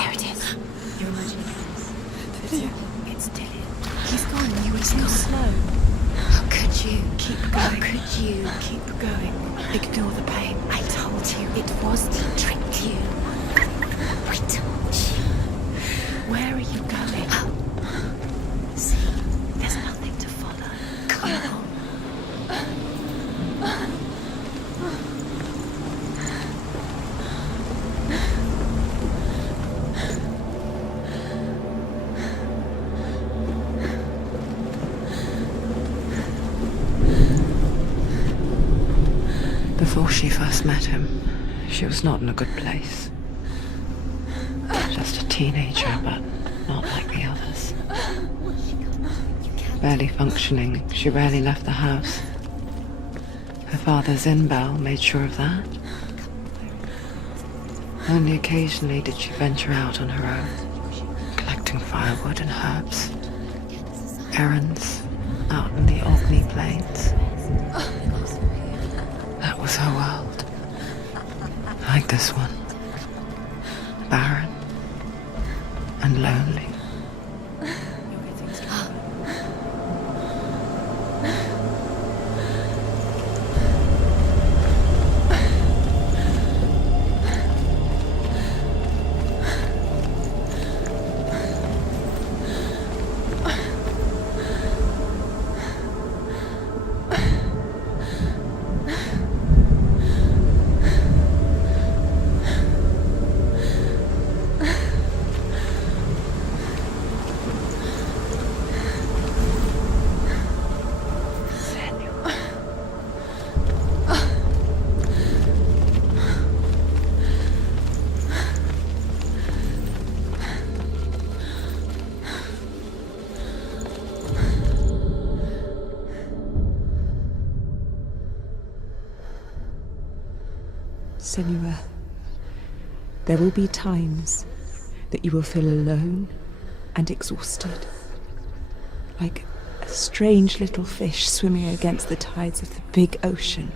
There it is. You're imagining it. It's Dillian. He's gone. You were too slow. How could you? Keep going. How could you? Keep going. Ignore the pain. I told you it was to trick you. I told you. Where are you going? Oh. See, there's nothing to follow. Come on. Before she first met him, she was not in a good place. Just a teenager, but not like the others. Barely functioning, she rarely left the house. Her father's in-bell made sure of that. Only occasionally did she venture out on her own, collecting firewood and herbs. Errands out in the Orkney Plains. That was her world. Like this one. Barren and lonely. Senua, there will be times that you will feel alone and exhausted, like a strange little fish swimming against the tides of the big ocean.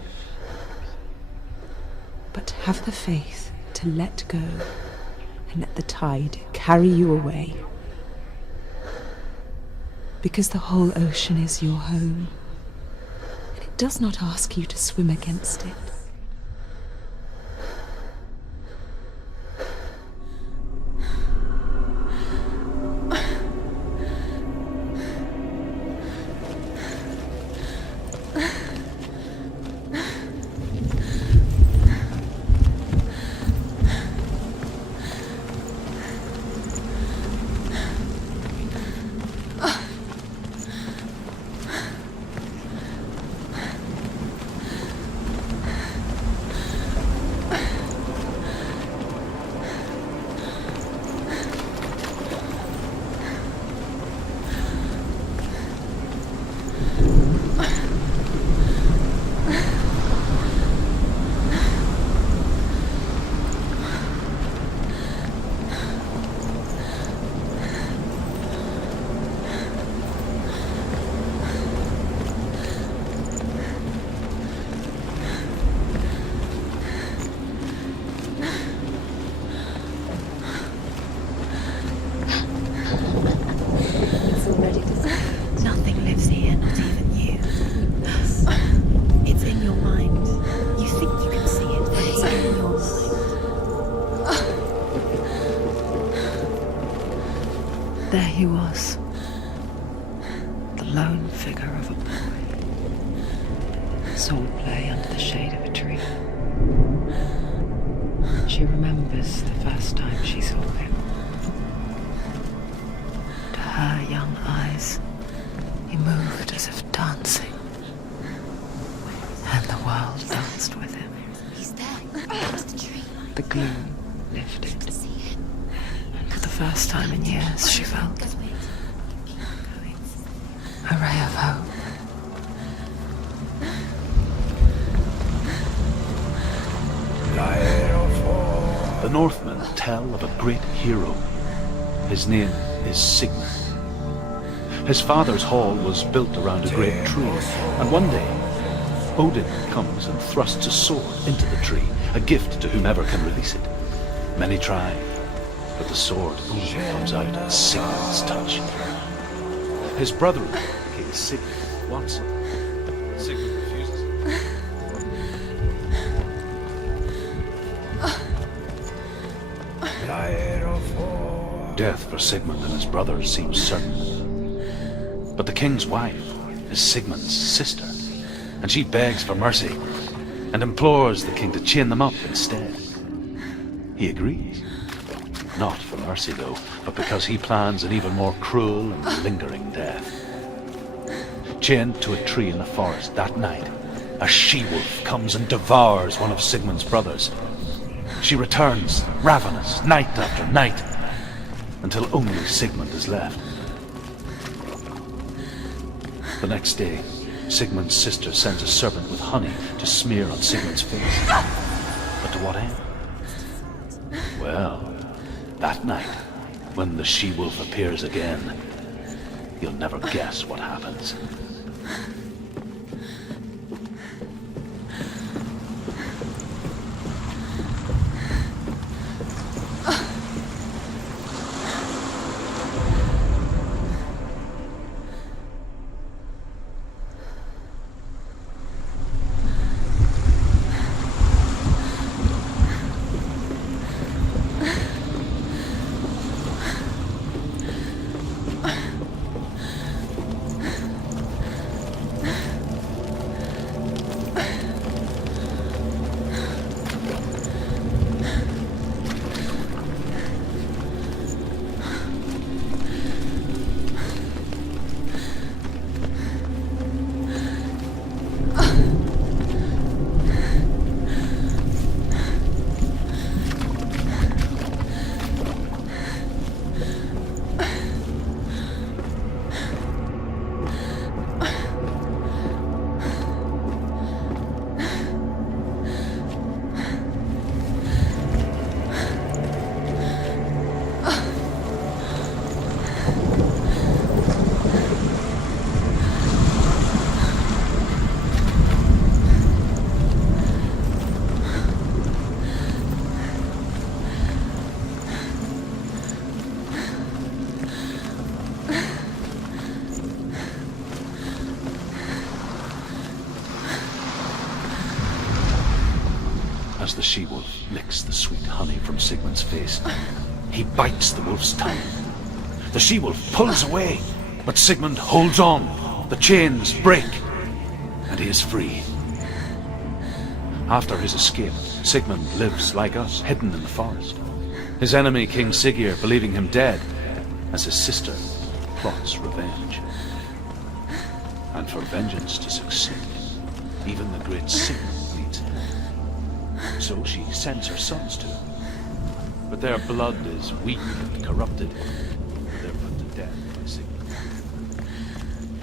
But have the faith to let go and let the tide carry you away. Because the whole ocean is your home, and it does not ask you to swim against it. There he was, the lone figure of a boy. Sword play under the shade of a tree. She remembers the first time she saw him. To her young eyes, he moved as if dancing, and the world danced with him. He's there, against the tree. The gloom lifted. For the first time in years, she felt a ray of hope. The Northmen tell of a great hero. His name is Sigmund. His father's hall was built around a great tree, and one day, Odin comes and thrusts a sword into the tree, a gift to whomever can release it. Many try, but the sword only comes out at Sigmund's touch. His brother-in-law, King Sigmund, wants it. But Sigmund refuses it. Death for Sigmund and his brothers seems certain. But the king's wife is Sigmund's sister, and she begs for mercy and implores the king to chain them up instead. He agrees. Not for mercy, though, but because he plans an even more cruel and lingering death. Chained to a tree in the forest that night, a she-wolf comes and devours one of Sigmund's brothers. She returns, ravenous, night after night, until only Sigmund is left. The next day, Sigmund's sister sends a serpent with honey to smear on Sigmund's face. But to what end? Well, that night, when the she-wolf appears again, you'll never guess what happens. As the she-wolf licks the sweet honey from Sigmund's face, he bites the wolf's tongue. The she-wolf pulls away, but Sigmund holds on. The chains break, and he is free. After his escape, Sigmund lives like us, hidden in the forest. His enemy, King Siggeir, believing him dead, as his sister plots revenge. And for vengeance to succeed, even the great Sigmund needs him. So she sends her sons to him. But their blood is weak and corrupted. They're put to death by Sigmund.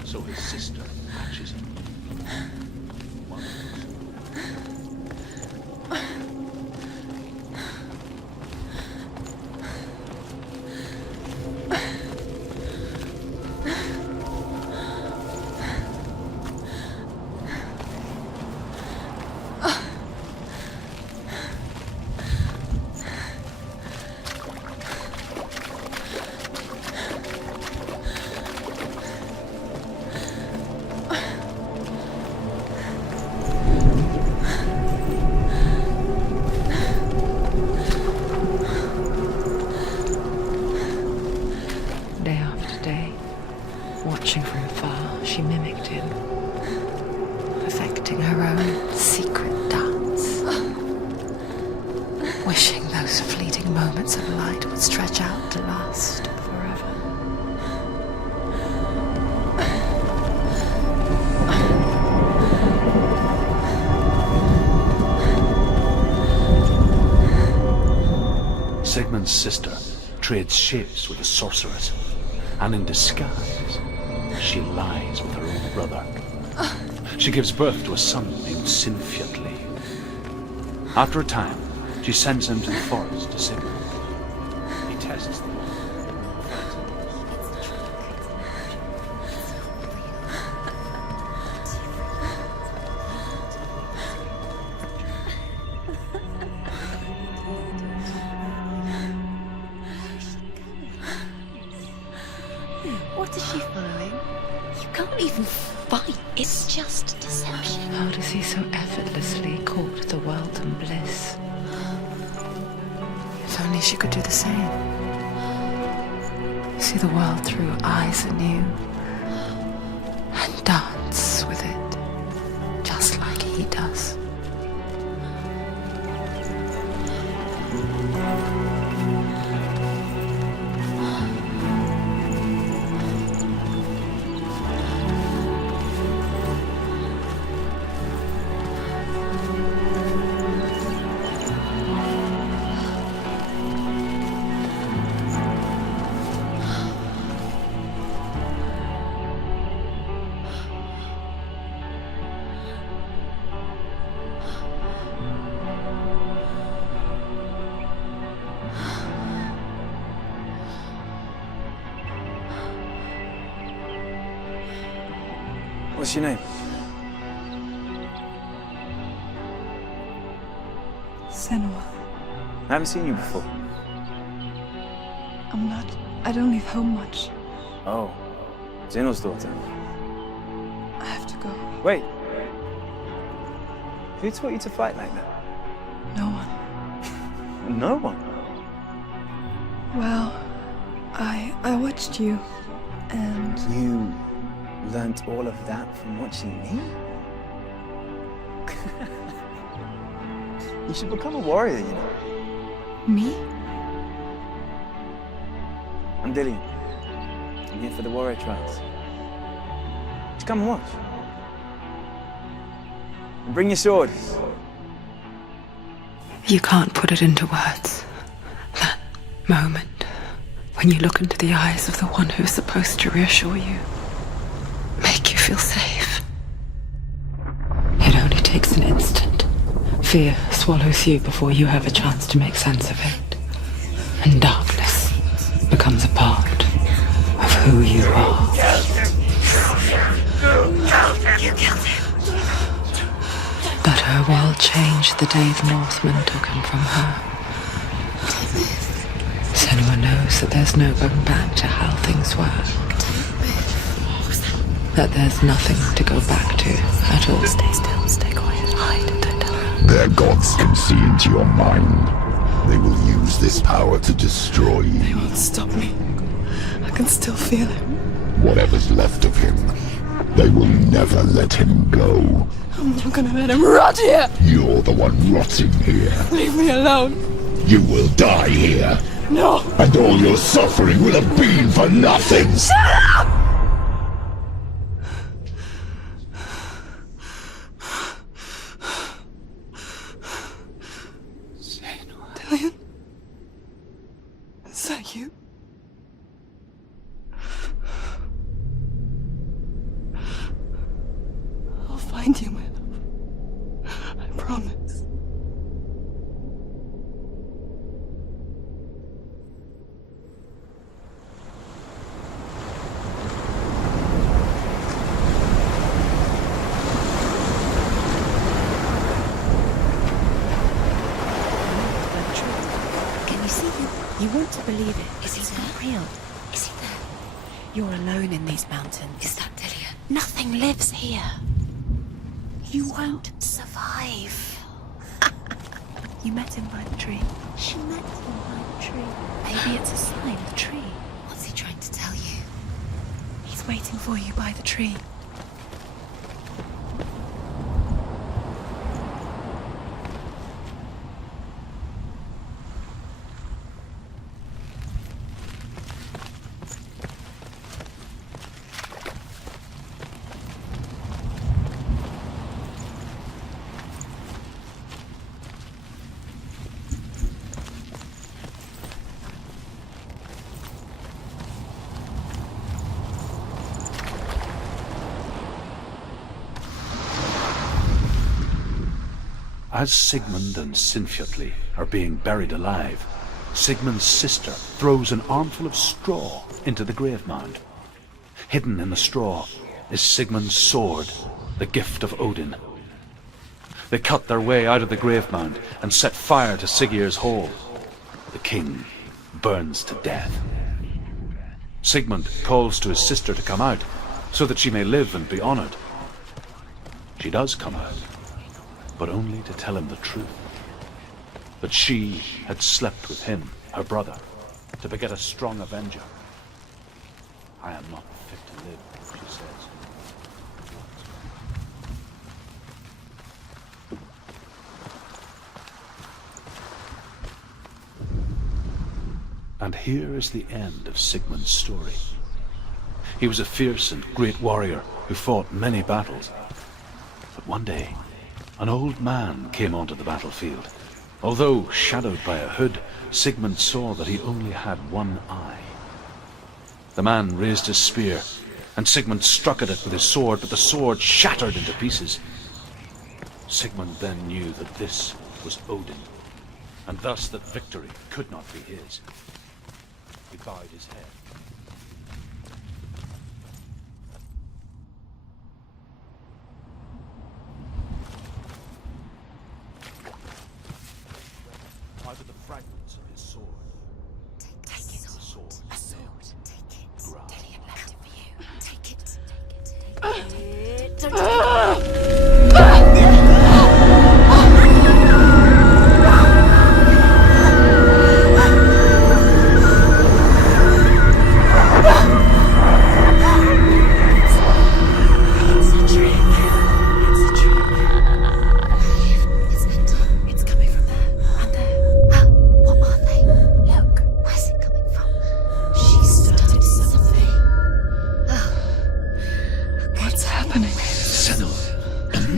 So his sister hatches him. One Watching from afar, she mimicked him, perfecting her own secret dance, wishing those fleeting moments of light would stretch out to last forever. Sigmund's sister trades shapes with the sorceress, and in disguise, she lies with her own brother. She gives birth to a son named Sinfjotli. After a time, she sends him to the forest to Sigmund. He tests them. What is she following? You can't even fight. It's just deception. How does he so effortlessly court the world and bliss? If only she could do the same. See the world through eyes anew and dance with it, just like he does. What's your name? Senua. I haven't seen you before. I don't leave home much. Oh, Zeno's daughter. I have to go. Wait. Who taught you to fight like that? No one. No one. Well, I watched you, and You learnt all of that from watching me? You should become a warrior, you know. me? I'm Dillian. I'm here for the warrior trials. Just come and watch. And bring your sword. You can't put it into words. That moment when you look into the eyes of the one who's supposed to reassure you, make you feel safe. It only takes an instant. Fear swallows you before you have a chance to make sense of it. And darkness becomes a part of who you are. You killed him. But her world changed the day the Northmen took him from her. Senua knows that there's no going back to how things were. That there's nothing to go back to at all. Stay still, stay quiet, hide, don't tell her. Their gods can see into your mind. They will use this power to destroy you. They won't stop me. I can still feel him. Whatever's left of him, they will never let him go. I'm not gonna let him rot here! You're the one rotting here. Leave me alone! You will die here. No! And all your suffering will have been for nothing. Shut up! Dillian? Is that you? I'll find you, my love. I promise. Can you see him? You want to believe it. Is he not real? Is he there? You're alone in these mountains. Is that Dillian? Nothing lives here. You won't survive. You met him by the tree. She met him by the tree. Maybe it's a sign, the tree. What's he trying to tell you? He's waiting for you by the tree. As Sigmund and Sinfjotli are being buried alive, Sigmund's sister throws an armful of straw into the grave mound. Hidden in the straw is Sigmund's sword, the gift of Odin. They cut their way out of the grave mound and set fire to Siggeir's hall. The king burns to death. Sigmund calls to his sister to come out, so that she may live and be honored. She does come out, but only to tell him the truth. That she had slept with him, her brother, to beget a strong avenger. I am not fit to live, she says. And here is the end of Sigmund's story. He was a fierce and great warrior who fought many battles. But one day, an old man came onto the battlefield. Although shadowed by a hood, Sigmund saw that he only had one eye. The man raised his spear, and Sigmund struck at it with his sword, but the sword shattered into pieces. Sigmund then knew that this was Odin, and thus that victory could not be his. He bowed his head. Out of the fragments of his sword. Take it. The sword. A sword. Take it. Grab. Dillion left it for you. Take it. Take it. Don't take it.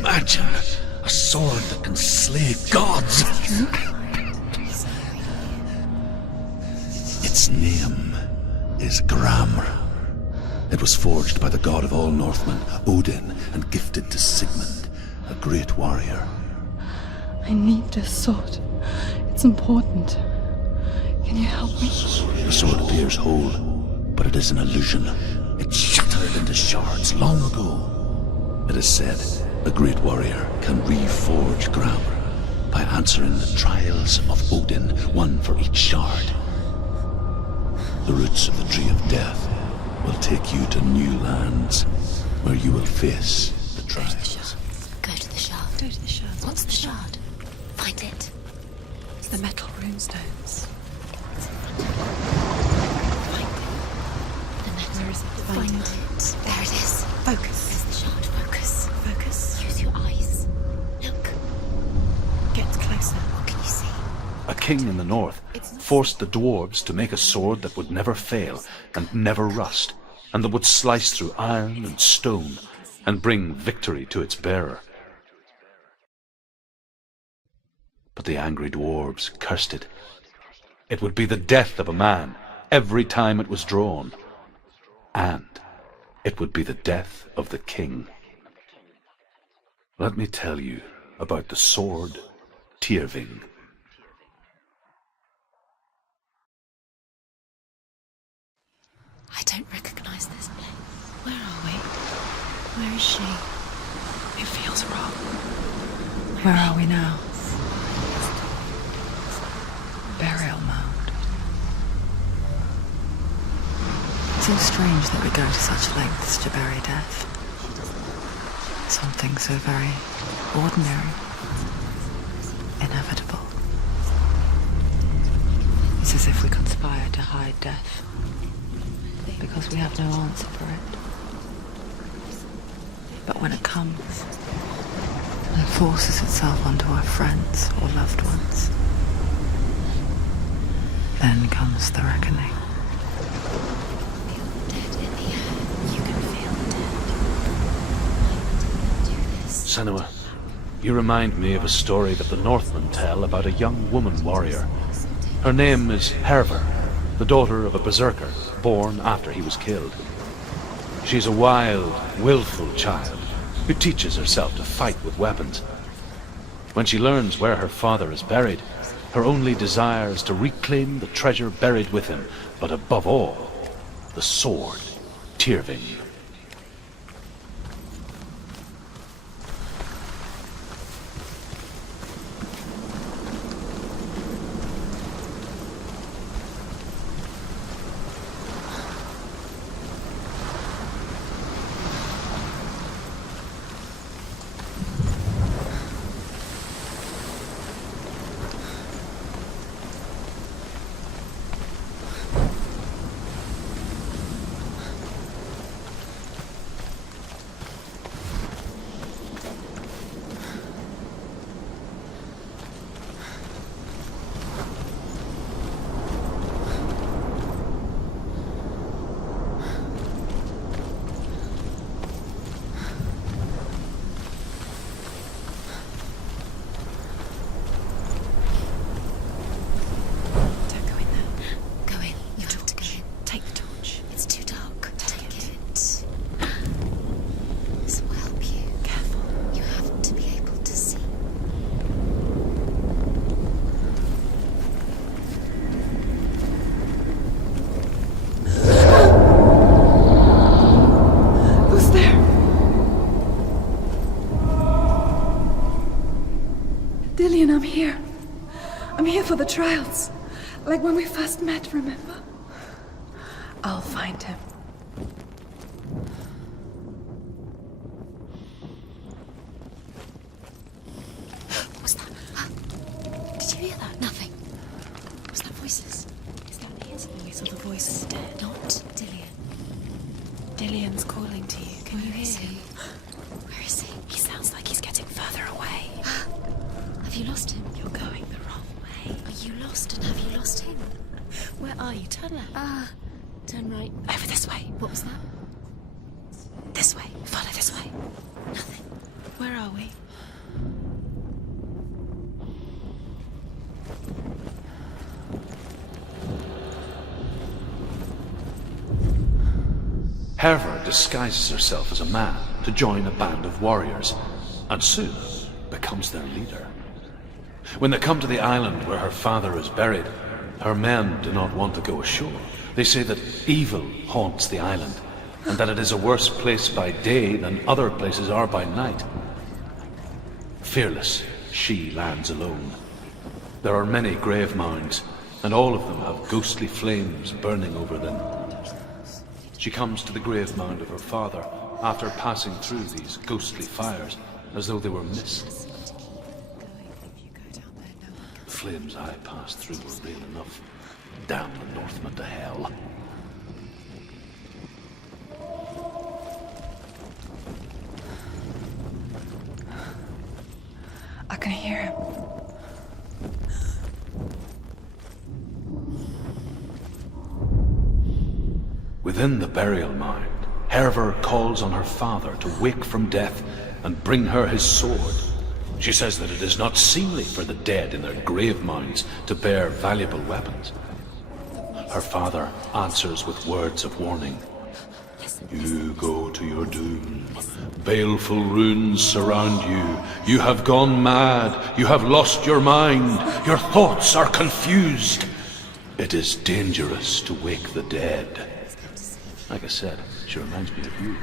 Imagine a sword that can slay gods. Its name is Gramr. It was forged by the god of all Northmen, Odin, and gifted to Sigmund, a great warrior. I need this sword. It's important. Can you help me? The sword appears whole, but it is an illusion. It shattered into shards long ago. It is said a great warrior can reforge Gramr by answering the trials of Odin, one for each shard. The roots of the tree of death will take you to new lands where you will face the trials. Go to the shard. Go to the shard. What's the shard? Find it. It's the metal runestones. Find it. The metal. Where is it? Find it. There it is. Focus. There's the shard. Focus. Focus. Use your eyes. Look. Get closer. What can you see? A king in the north forced the dwarves to make a sword that would never fail and never rust, and that would slice through iron and stone and bring victory to its bearer. But the angry dwarves cursed it. It would be the death of a man every time it was drawn, and it would be the death of the king. Let me tell you about the sword Tyrving. I don't recognize this place. Where are we? Where is she? It feels wrong. Where are we now? Burial mound. It seems strange that we go to such lengths to bury death. Something so very ordinary, inevitable. It's as if we conspire to hide death, because we have no answer for it. But when it comes and forces itself onto our friends or loved ones, then comes the reckoning. Dead in the air. You can feel the dead. Do this. Senua, you remind me of a story that the Northmen tell about a young woman warrior. Her name is Hervor, the daughter of a berserker born after he was killed. She's a wild, willful child who teaches herself to fight with weapons. When she learns where her father is buried, her only desire is to reclaim the treasure buried with him, but above all, the sword Tyrving. trials. Like when we first met, remember? I'll find him. What was that? Did you hear that? Nothing. Was that voices? Is that his voice or the voice of the dead? Not Dillian. Dillian's calling to you. Can you hear him? Where is he? He sounds like he's getting further away. Have you lost him? You're going the wrong way. Are you lost and have you lost him? Where are you? Turn left. Turn right. Over this way. What was that? This way. Follow this way. Nothing. Where are we? Herva disguises herself as a man to join a band of warriors, and soon becomes their leader. When they come to the island where her father is buried, her men do not want to go ashore. They say that evil haunts the island, and that it is a worse place by day than other places are by night. Fearless, she lands alone. There are many grave mounds, and all of them have ghostly flames burning over them. She comes to the grave mound of her father after passing through these ghostly fires, as though they were mist. The flames I passed through were real enough. Damn the Northmen to hell. I can hear him. Within the burial mound, Herva calls on her father to wake from death and bring her his sword. She says that it is not seemly for the dead in their grave mounds to bear valuable weapons. Her father answers with words of warning. You go to your doom. Baleful runes surround you. You have gone mad. You have lost your mind. Your thoughts are confused. It is dangerous to wake the dead. Like I said, she reminds me of you.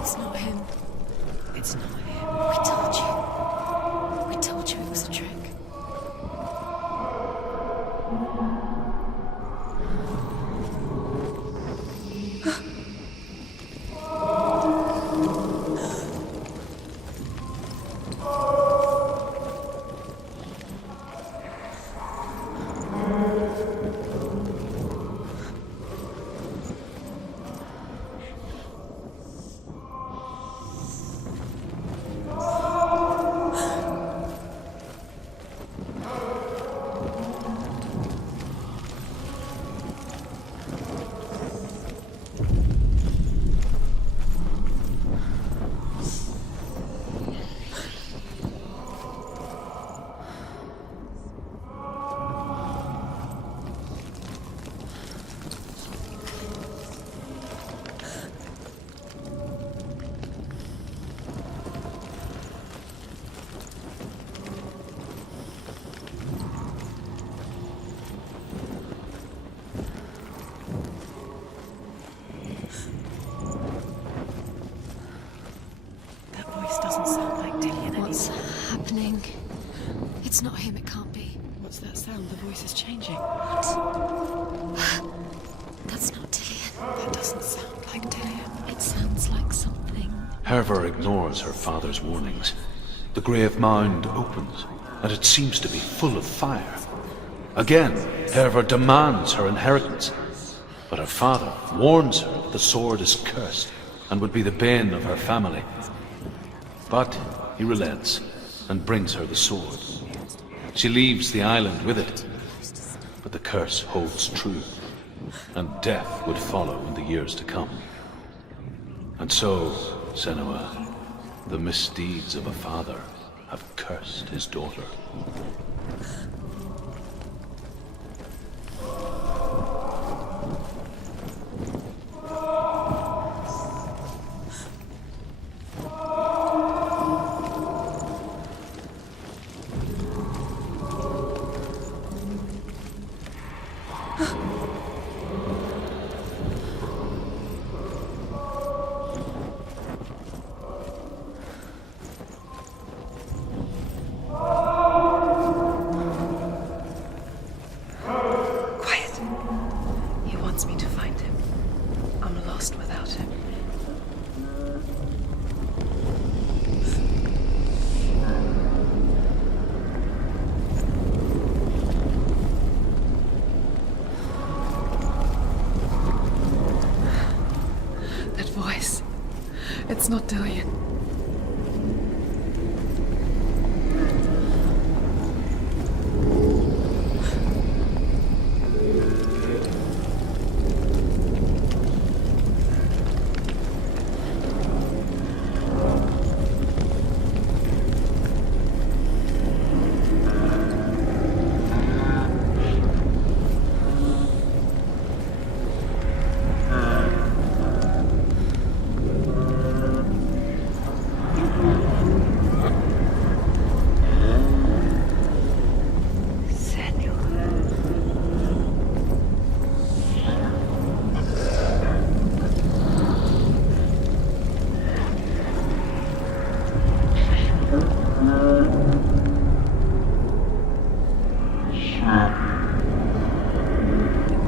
It's not him. It's not him. We told you. We told you it was a trick. It's not him, it can't be. What's that sound? The voice is changing. That's not Dillian. That doesn't sound like Dillian. It sounds like something. Herva ignores her father's warnings. The grave mound opens, and it seems to be full of fire. Again, Herva demands her inheritance, but her father warns her that the sword is cursed and would be the bane of her family. But he relents and brings her the sword. She leaves the island with it, but the curse holds true, and death would follow in the years to come. And so, Senua, the misdeeds of a father have cursed his daughter. It's not Dillian.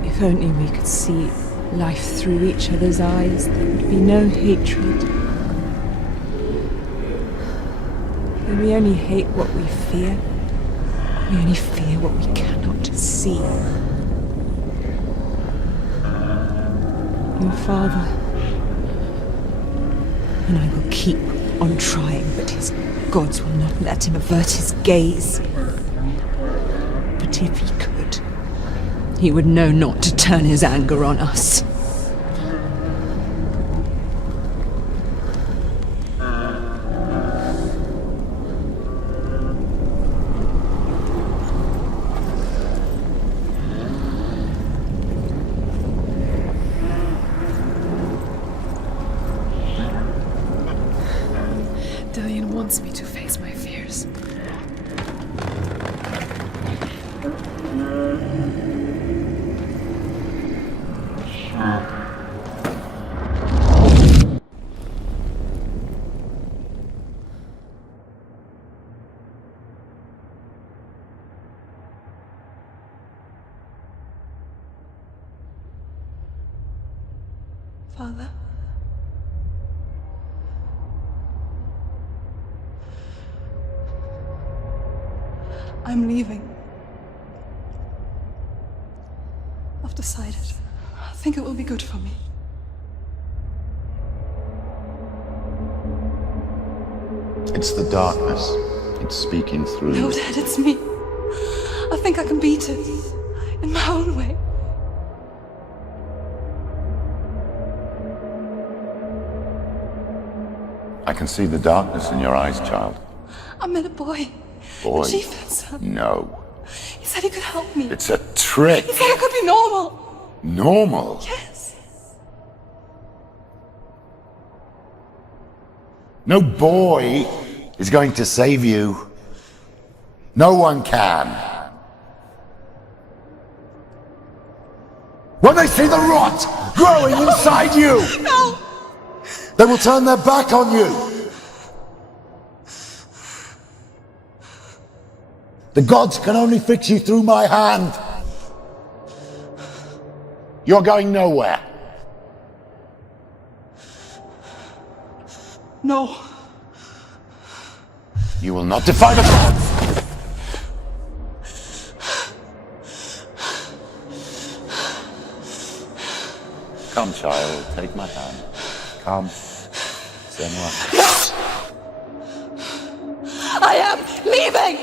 If only we could see life through each other's eyes, there would be no hatred. When we only hate what we fear, we only fear what we cannot see. Your father, and I will keep on trying, but his gods will not let him avert his gaze. But if he could, he would know not to turn his anger on us. Dillian wants me to face my fears. Father? I'm leaving. I've decided. I think it will be good for me. It's the darkness. It's speaking through No, you. Dad, it's me. I think I can beat it. In my own way. I can see the darkness in your eyes, child. I met a boy. Boy. The chief said No. He said he could help me. It's a trick. He said I could be normal. Normal. Yes. No boy is going to save you. No one can. When they see the rot growing inside you, No! they will turn their back on you. The gods can only fix you through my hand. You're going nowhere. No. You will not defy the gods. Come, child, take my hand. Come, Senua. I am leaving!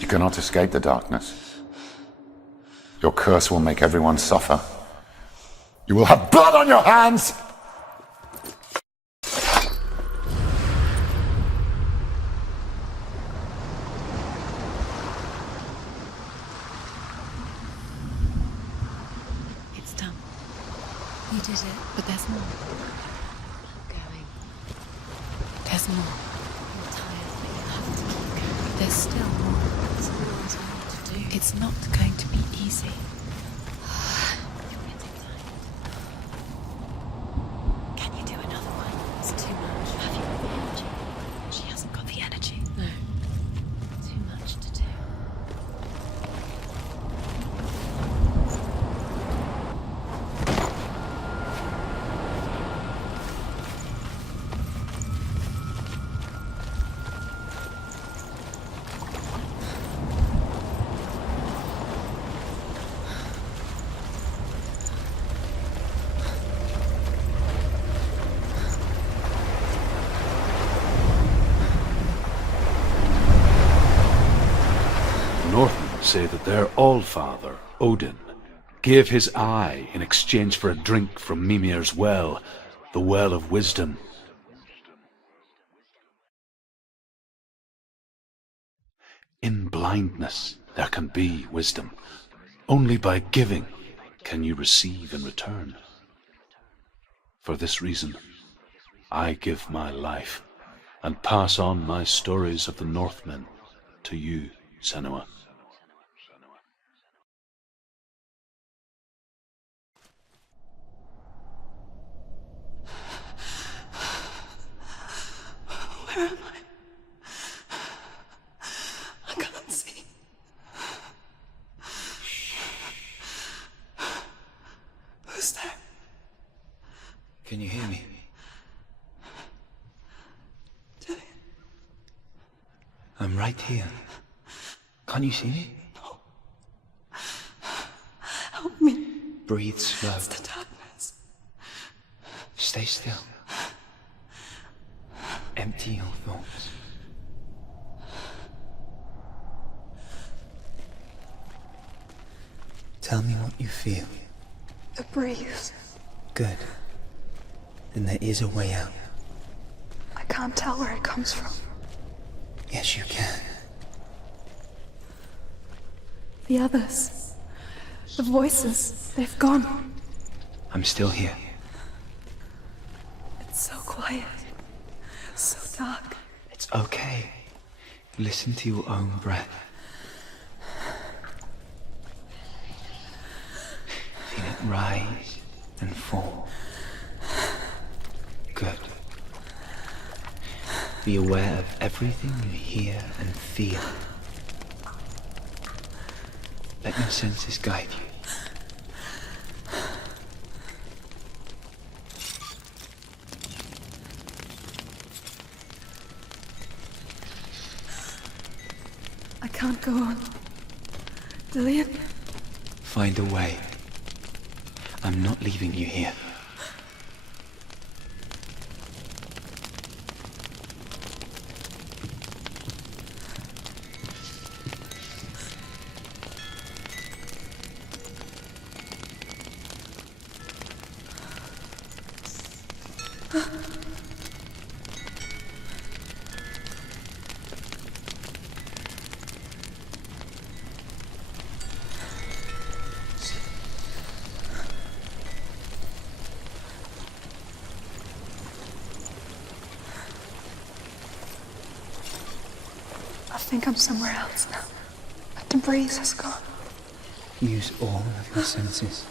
You cannot escape the darkness. Your curse will make everyone suffer. You will have blood on your hands! It's done. You did it, but there's more. Keep going. There's more. You're tired, but you have to keep going. There's still more. There's always more to do. It's not going to be easy. You're getting tired. Can you do another one? It's too much. Have you got the energy? She hasn't got the energy. No. Too much to do. Northmen say that their Allfather, Odin, gave his eye in exchange for a drink from Mimir's well, the Well of Wisdom. In blindness there can be wisdom. Only by giving can you receive in return. For this reason, I give my life and pass on my stories of the Northmen to you, Senua. Where am I? I can't see. Who's there? Can you hear me? Dillian. I'm right here. Can't you see me? No. Help me. Breathe slow. It's the darkness. Stay still. Empty your thoughts. Tell me what you feel. The breeze. Good. Then there is a way out. I can't tell where it comes from. Yes, you can. The others. The voices. They've gone. I'm still here. It's so quiet. So dark. It's okay. Listen to your own breath. Feel it rise and fall. Good. Be aware of everything you hear and feel. Let your senses guide you. I can't go on. Dillian? Find a way. I'm not leaving you here. I think I'm somewhere else now. The breeze has gone. Use all of your senses.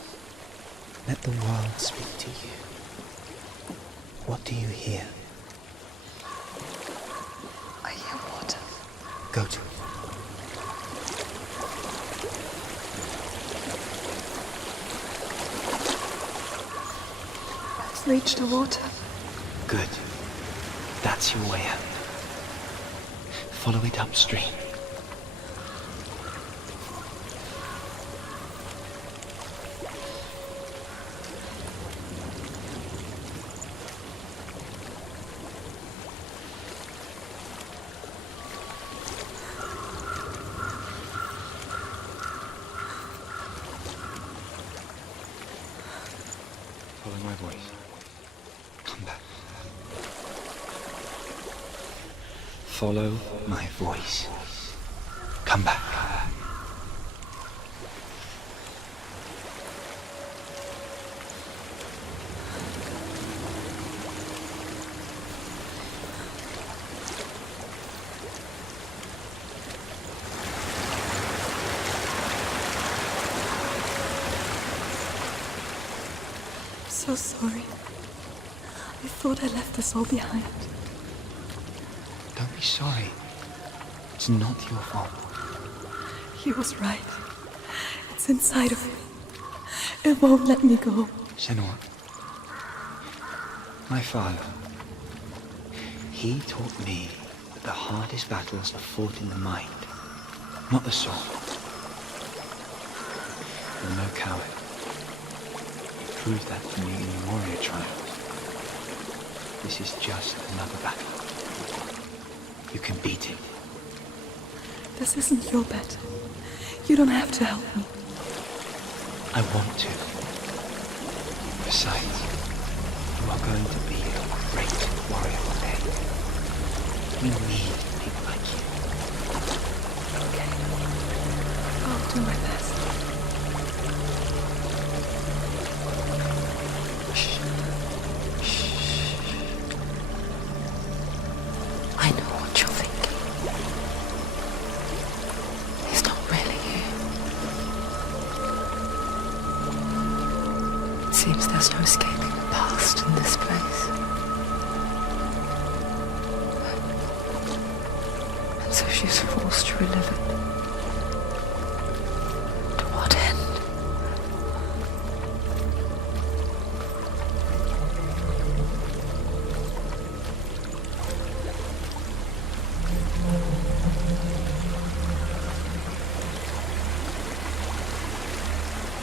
Let the world speak to you. What do you hear? I hear water. Go to it. I've reached the water. Good. That's your way out. Follow it upstream. voice. Come back. Follow my voice. Come back. So sorry. I thought I left us all behind. Don't be sorry. It's not your fault. He was right. It's inside of me. It won't let me go. Senua, my father, he taught me that the hardest battles are fought in the mind, not the sword. You're no coward. You proved that to me in your warrior trials. This is just another battle. You can beat it. This isn't your battle. You don't have to help me. I want to. Besides, you are going to be a great warrior one day. We need people like you. Okay. I'll do my best. I know what you're thinking. He's not really here. It seems there's no escaping the past in this place. And so she's forced to relive it. To what end?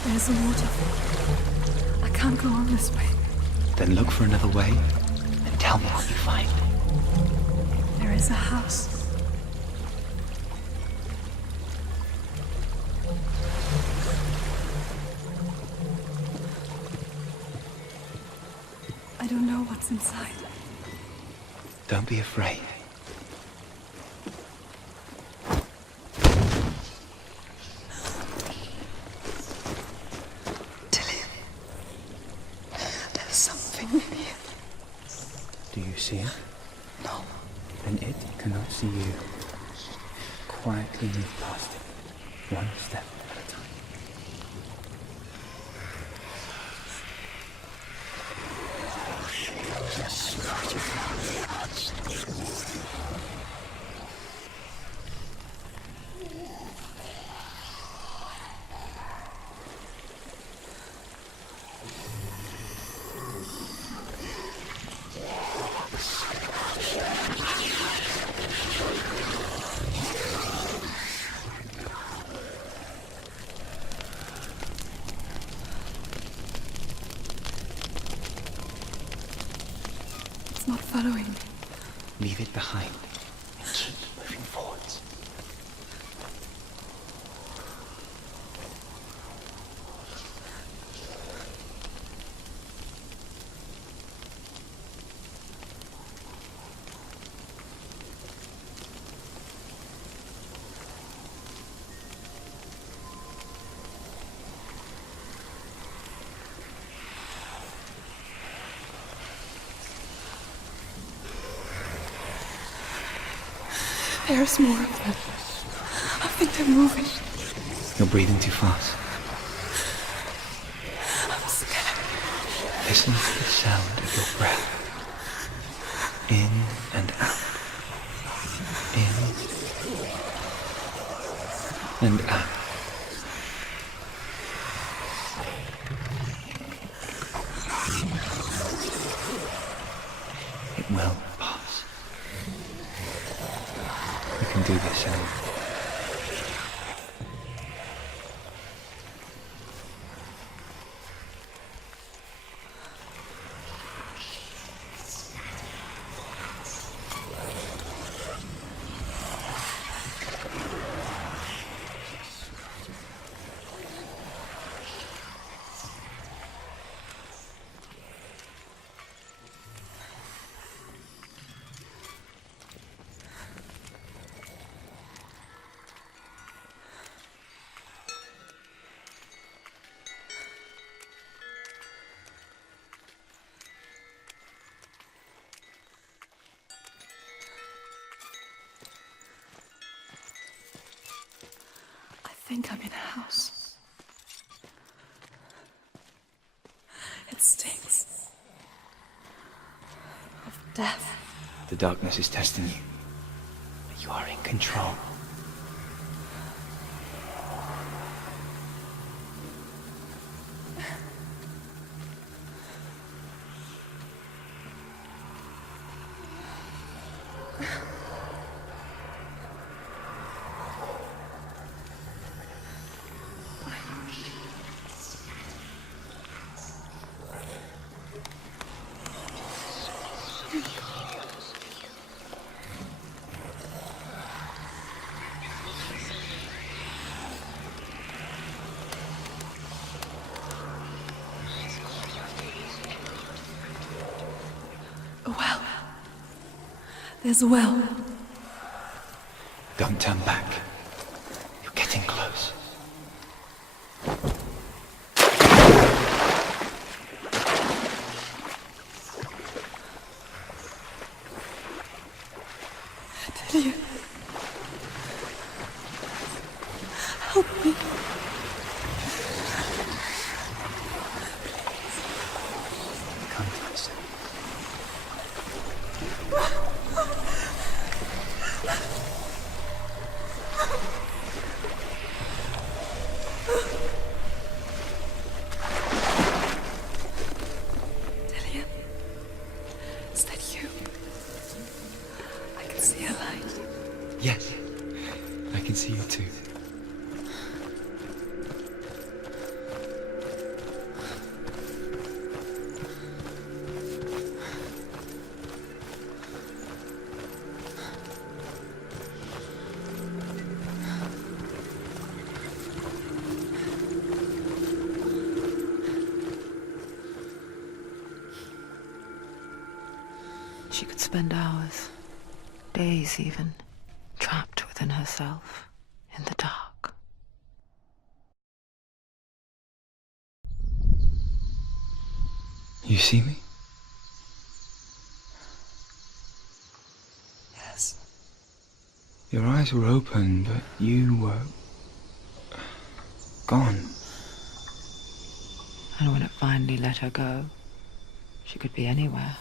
There's a waterfall. I can't go on this way. Then look for another way and tell me what you find. There is a house. I don't know what's inside. Don't be afraid. There's something in here. Do you see it? No. Then it cannot see you. Quietly move past it, one step at a time. It's not following me. Leave it behind and keep moving forwards. There's more of them. I think they're moving. You're breathing too fast. I'm scared. Listen to the sound of your breath. In and out. In and out. It will pass. You can do this, Helheim. think I'm in a house. It stinks of death. The darkness is testing you. But you are in control. A well. There's a well. Don't turn back. You're getting close. Delia. Help me. Come closer. Delia. Is that you? I can see a light. Yes, I can see you too. She could spend hours, days even, trapped within herself, in the dark. You see me? Yes. Your eyes were open, but you were gone. And when it finally let her go, she could be anywhere,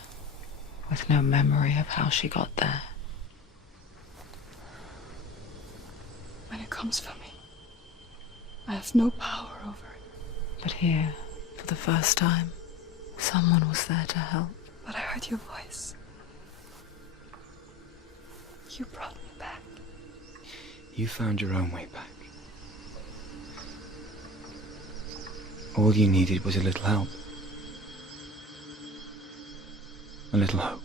with no memory of how she got there. When it comes for me, I have no power over it. But here, for the first time, someone was there to help. But I heard your voice. You brought me back. You found your own way back. All you needed was a little help. A little hope.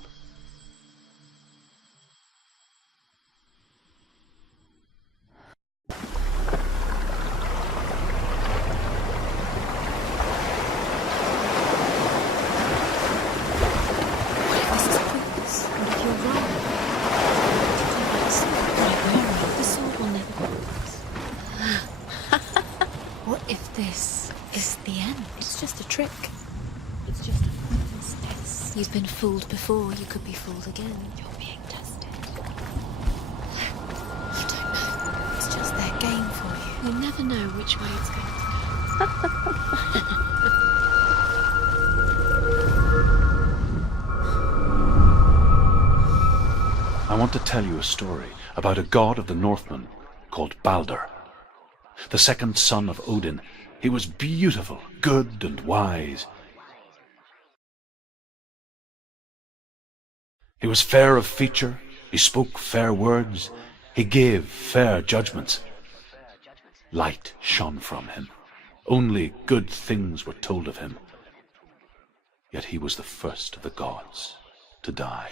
What if this is the end? It's just a trick. It's just a pointless test. You've been fooled before, you could be fooled again. You're being tested. You don't know. It's just their game for you. You never know which way it's going to go. I want to tell you a story about a god of the Northmen called Balder. The second son of Odin. He was beautiful, good and wise. He was fair of feature, he spoke fair words, he gave fair judgments. Light shone from him. Only good things were told of him. Yet he was the first of the gods to die.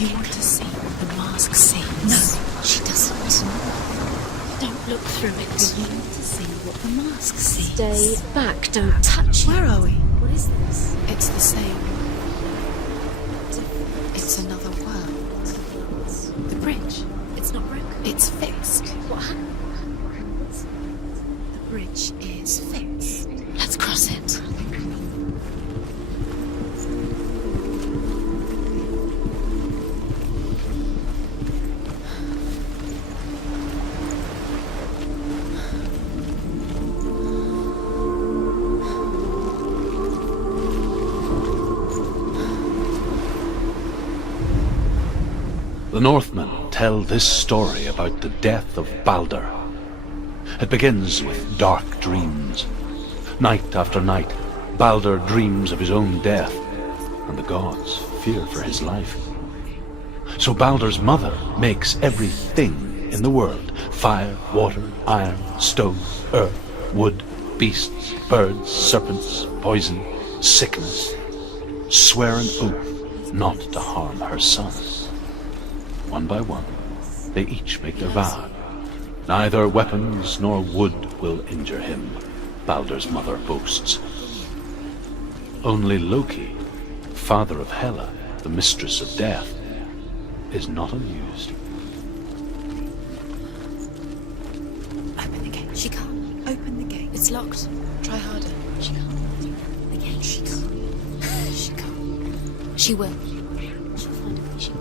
You want to see what the mask sees? No, she doesn't. Don't look through it. You want to see what the mask sees. Stay back, don't touch it. Where are we? What is this? It's the same. It's another world. The bridge. It's not broken. It's fixed. What happened? The bridge is fixed. Let's cross it. The Northmen tell this story about the death of Balder. It begins with dark dreams. Night after night, Balder dreams of his own death, and the gods fear for his life. So Balder's mother makes everything in the world: fire, water, iron, stone, earth, wood, beasts, birds, serpents, poison, sickness, swear an oath not to harm her son. One by one, they each make their vow. Neither weapons nor wood will injure him, Balder's mother boasts. Only Loki, father of Hela, the mistress of death, is not amused. Open the gate. She can't. Open the gate. It's locked. Try harder. She can't. The gate. She can't. She can't. She will. She'll find a way. She will.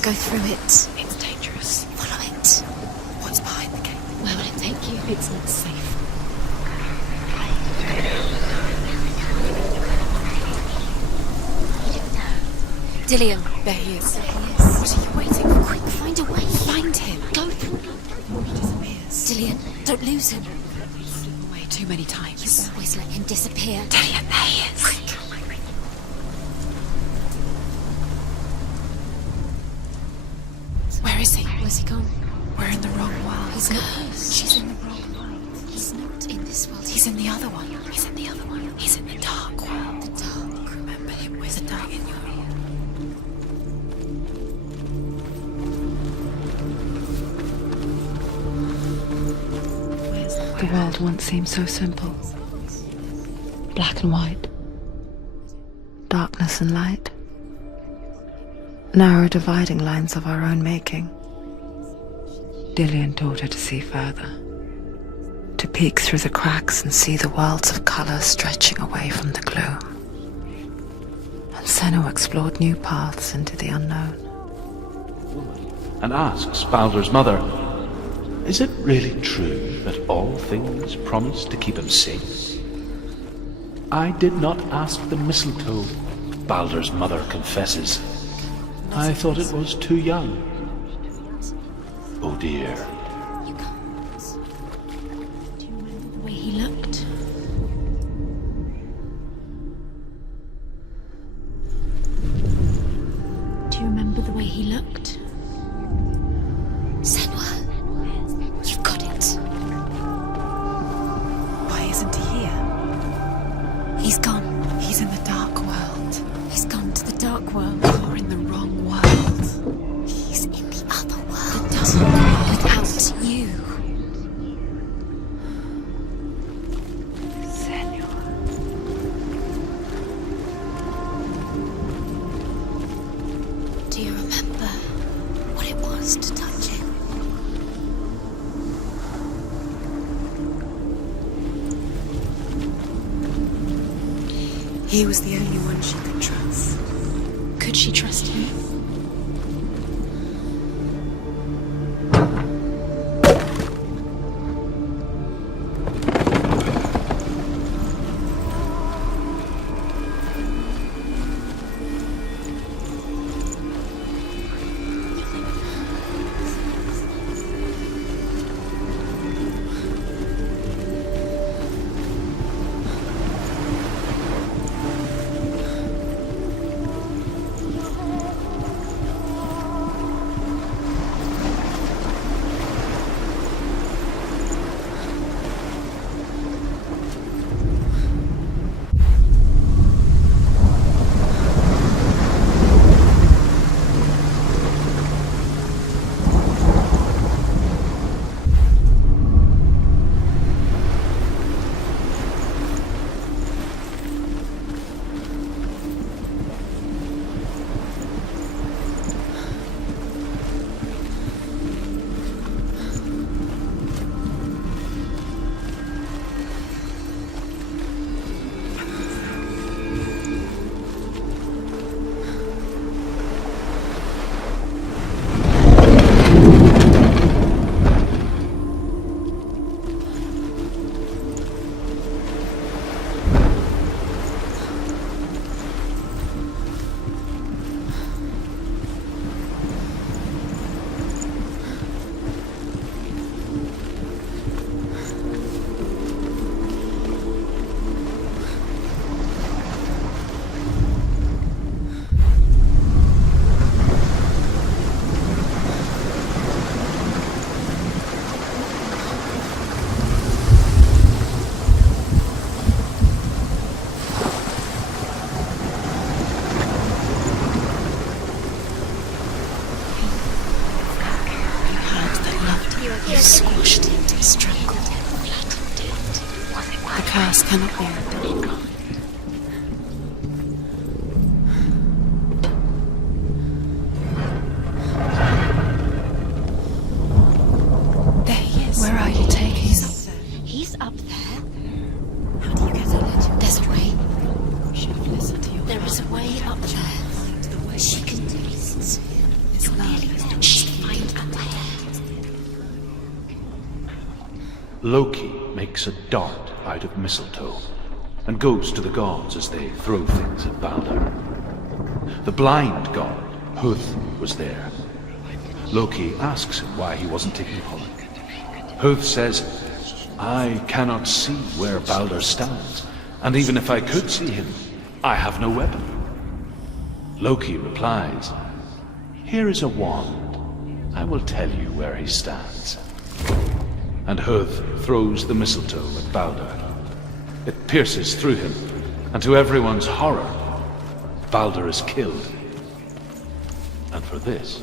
Go through it. It's dangerous. Follow it. What's behind the gate? Where will it take you? It's not safe. Dillian. There he is. There he is. What are you waiting for? Quick, find a way. Find him. Go. He disappears. Dillian, don't lose him. Away too many times. You always let him disappear. Dillian, there he is. Quick. Where is he? Where's he gone? We're in the wrong world. He's not. She's in the wrong world. He's not in this world. He's in the other one. He's in the other one. He's in the dark world. The dark. Remember him whispering in your ear. Where's the The world once seemed so simple. Black and white. Darkness and light. Narrow dividing lines of our own making. Dillian taught her to see further. To peek through the cracks and see the worlds of colour stretching away from the gloom. And Senua explored new paths into the unknown. And asks Balder's mother, is it really true that all things promise to keep him safe? I did not ask the mistletoe, Balder's mother confesses. I thought it was too young. Oh dear. You can't. Do you remember the way he looked? Do you remember the way he looked? Senua, you've got it. Why isn't he here? He's gone. He's in the dark world. He's gone to the dark world. You're in the wrong world. He's in the other world. The dark world. Without you. Do you remember what it was to touch him? He was the only one she could trust. Could she trust him? curse cannot be undone. There he is. Where are you taking him? He's up there. How do you get a legend? There's a way. You should have listened to your There is a way up there. She can do this. You're nearly there. Find up there. Loki makes a dart out of mistletoe and goes to the gods as they throw things at Balder. The blind god, Huth, was there. Loki asks him why he wasn't taking part. Huth says, I cannot see where Balder stands, and even if I could see him, I have no weapon. Loki replies, here is a wand. I will tell you where he stands. And Huth throws the mistletoe at Balder. It pierces through him, and to everyone's horror, Balder is killed. And for this,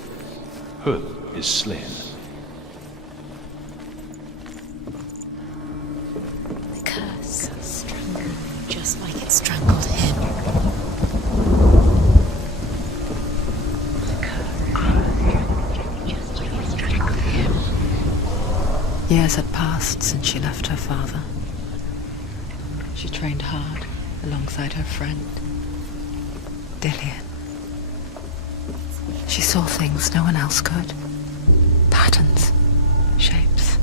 Huth is slain. The curse strangled him just like it strangled him. Years had passed since she left her father. She trained hard alongside her friend, Dillian. She saw things no one else could. Patterns, shapes,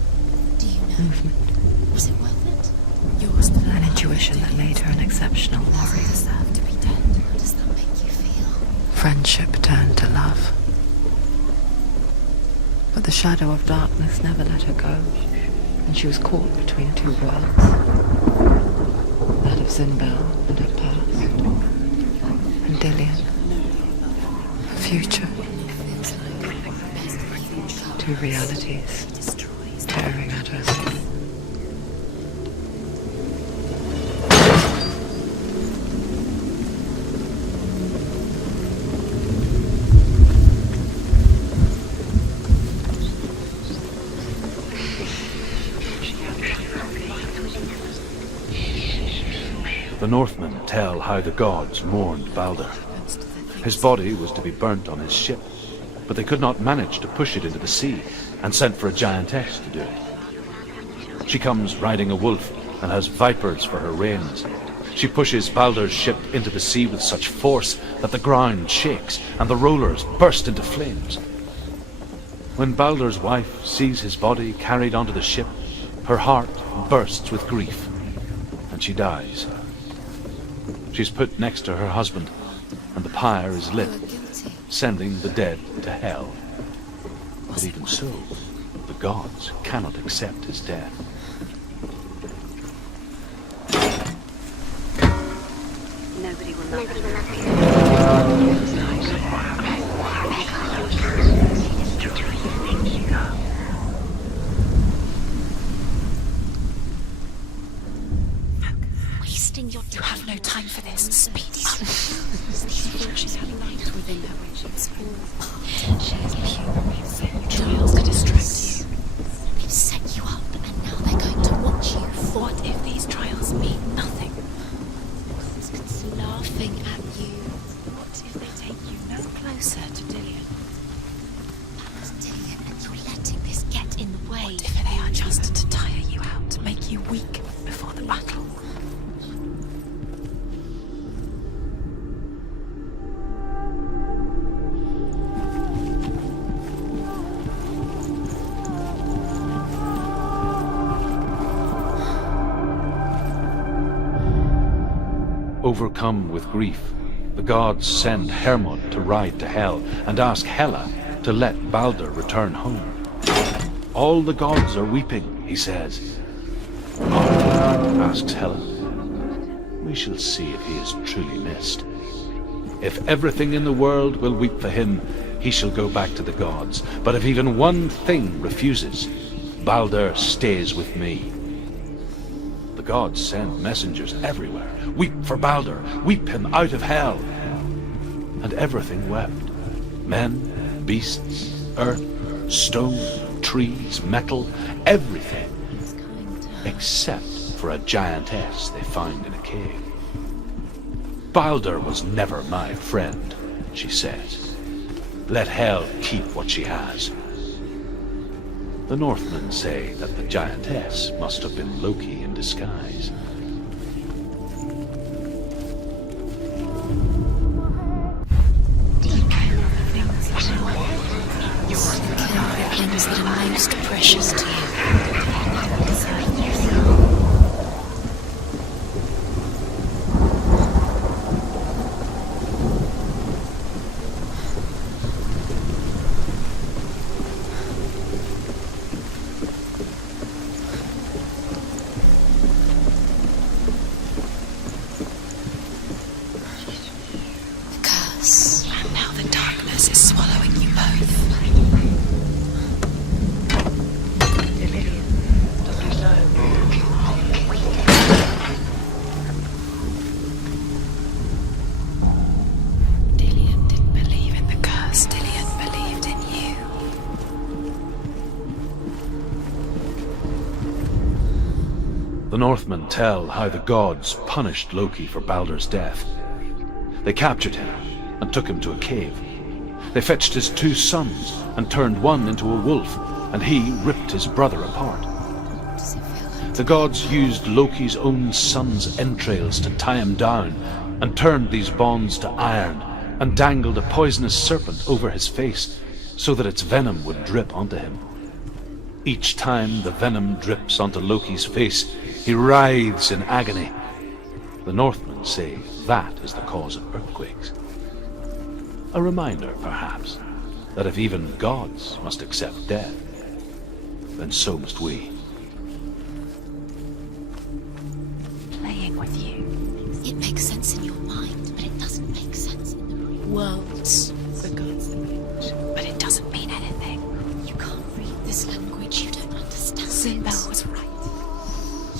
Do you know? movement. Was it worth it? Yours the An intuition that made her an exceptional warrior. deserve to be dead. How does that make you feel? Friendship turned to love. But the shadow of darkness never let her go, and she was caught between two worlds. That of Zinbel and her past, and Dillian, her future. Two realities tearing at her soul. The Northmen tell how the gods mourned Balder. His body was to be burnt on his ship, but they could not manage to push it into the sea, and sent for a giantess to do it. She comes riding a wolf and has vipers for her reins. She pushes Balder's ship into the sea with such force that the ground shakes and the rollers burst into flames. When Balder's wife sees his body carried onto the ship, her heart bursts with grief, and she dies. She's put next to her husband, and the pyre is lit, sending the dead to hell. But even so, the gods cannot accept his death. Nobody will love him. Wasting your time. You have no time for this. Speedy. She's having light within her when she's all. She is pure. Trials to distract you. They've set you up, and now they're going to watch you. What if these trials mean nothing? It's laughing at you. What if they take you no closer to Dillian? That's Dillian, and you're letting this get in the way. What if they are just to tire you out, to make you weak before the battle? Overcome with grief, the gods send Hermod to ride to Hel and ask Hela to let Balder return home. All the gods are weeping, he says. "What?" asks Hela. "We shall see if he is truly missed. If everything in the world will weep for him, he shall go back to the gods. But if even one thing refuses, Balder stays with me." The gods send messengers everywhere. "Weep for Balder! Weep him out of hell!" And everything wept. Men, beasts, earth, stone, trees, metal, everything. Except for a giantess they found in a cave. "Balder was never my friend," she says. "Let Hel keep what she has." The Northmen say that the giantess must have been Loki in disguise. Things that are most precious to you. The curse, and now the darkness is swallowing you both. Dillian didn't believe in the curse. Dillian believed in you. The Northmen tell how the gods punished Loki for Balder's death. They captured him and took him to a cave. They fetched his 2 sons and turned one into a wolf, and he ripped his brother apart. The gods used Loki's own son's entrails to tie him down, and turned these bonds to iron, and dangled a poisonous serpent over his face, so that its venom would drip onto him. Each time the venom drips onto Loki's face, he writhes in agony. The Northmen say that is the cause of earthquakes. A reminder, perhaps, that if even gods must accept death, then so must we. Playing with you. It makes sense in your mind, but it doesn't make sense in the real world. The gods language, but it doesn't mean anything. You can't read this language, you don't understand. Sinbel was right.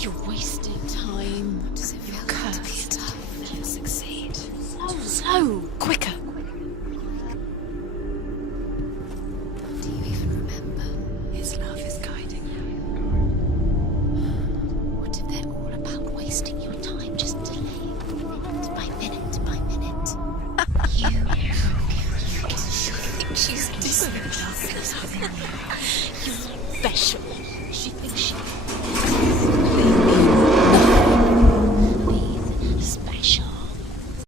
You're wasting time. What does it feel like to be enough? Never succeed. Slow, quicker. Do you even remember? His love is guiding you. What if they're all about wasting your time, just delaying minute by minute by minute? You think she's different. You're special.